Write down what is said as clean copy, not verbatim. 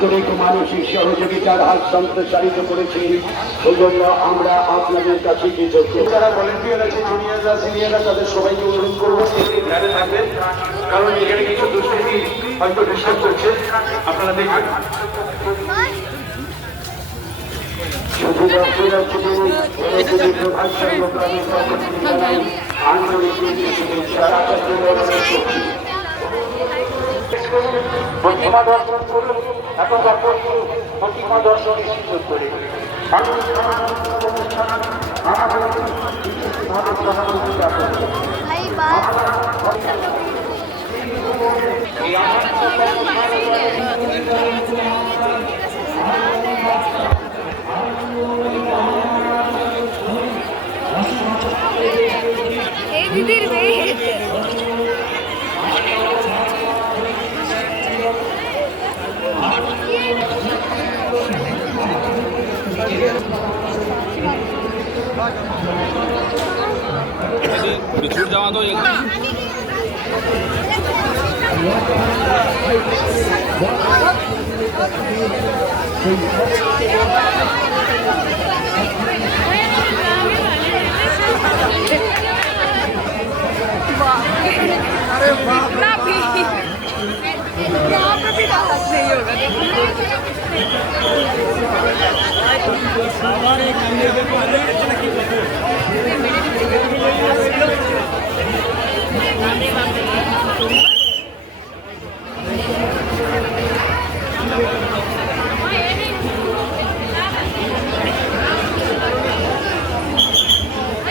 আন্তরিক মানসিক সহযোগিতার হাত সম্প্রসারিত করেছি। সেই জন্য আমরা আপনাদের কাছে কৃতজ্ঞ। যারা ভলেন্টিয়ার আছে, জুনিয়ররা, সিনিয়ররা, তাদের সবাইকে অনুরোধ করবো ধ্যানে থাকবেন, কারণ এখানে কিছু দুষ্কৃতী হয়তো ডিস্টার্ব করছে, আপনারা দেখবেন। শুধু দর্শনার্থীদের আন্তরিক শুভেচ্ছা। প্রতিমা দর্শন করুন, এখন দর্শন করুন, প্রতিমা দর্শন সুযোগ করে দিদির মেয়ে छूट जावा तो वाह